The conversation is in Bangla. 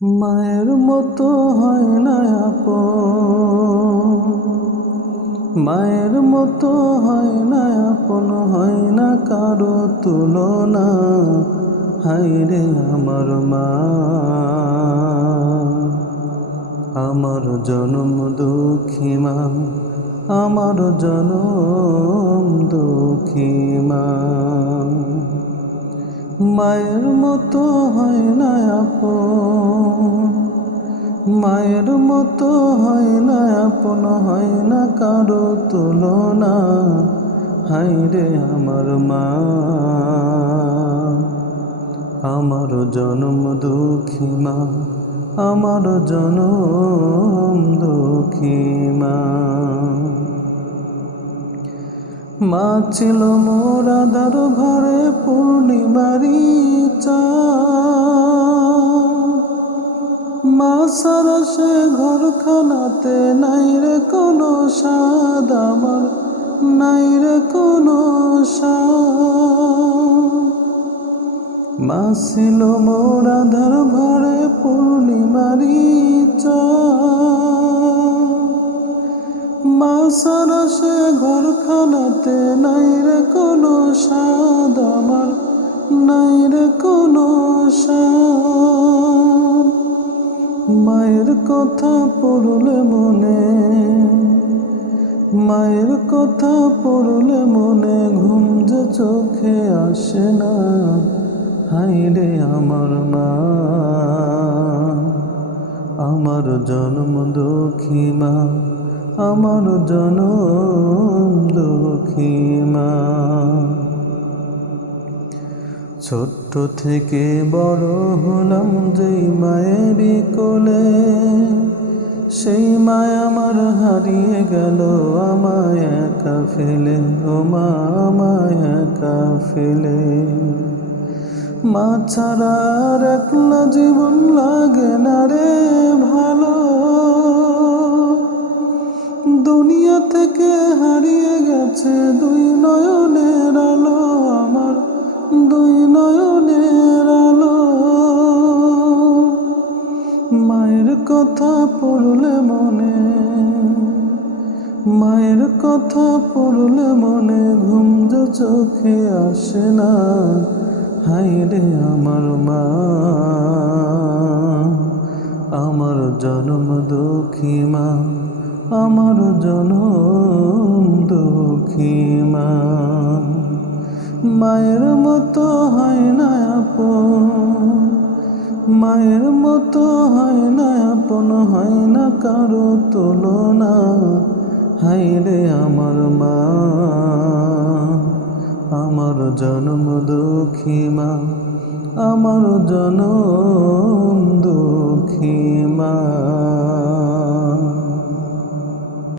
মায়ের মতো হয় না আপন, মায়ের মতো হয় না আপন, হয় না কারো তুলনা। হায়রে আমার মা, আমার জনম দুঃখী মা, আমার জনম দুঃখী মা। মায়ের মতো হয় না আপন, মায়ের মতো হয় না আপন, হয় না কারো তুলনা। হায়রে আমার মা, আমার জনম দুঃখী মা, আমার জনম দুঃখী মা। মা ছিল মোর আধার ঘরে পূর্ণিমারি চাঁদ, মা সারা সে ঘরখানাতে নাই রে কোনো স্বাদ, আমার নাই রে কোনো স্বাদ। মা ছিল মোর আধার ঘরে পূর্ণিমারি চাঁদ, মা সারা সে ঘরখানাতে নাই রে কোনো স্বাদ, আমার নাই রে কোনো স্বাদ। মায়ের কথা পড়লে মনে, মায়ের কথা পড়লে মনে ঘুম যে চোখে আসে না। হায়রে আমার মা, আমার জনম দুঃখী মা, আমার জনম দুঃখী মা। ছোট্ট থেকে বড় হলাম যেই মায়েরই কোলে, সেই মায় আমার হারিয়ে গেল আমায় একা ফেলে, ও মা আমায় একা ফেলে। মা ছাড়া আর একলা জীবন লাগে না রে ভালো, দুনিয়া থেকে হারিয়ে গেছে দুই নয়নের আলো, আমার দুই নয়নের আলো। মায়ের কথা পড়লে মনে, মায়ের কথা পড়লে মনে ঘুম যে চোখে আসে না। হায়রে আমার মা, আমার জনম দুঃখী মা, আমার জনম দুঃখী মা। মায়ের মতো হয় না আপন, মায়ের মতো হয় না আপন, হয় না কারো তুলনা। হায়রে আমার মা, আমার জনম দুঃখী মা, আমার জনম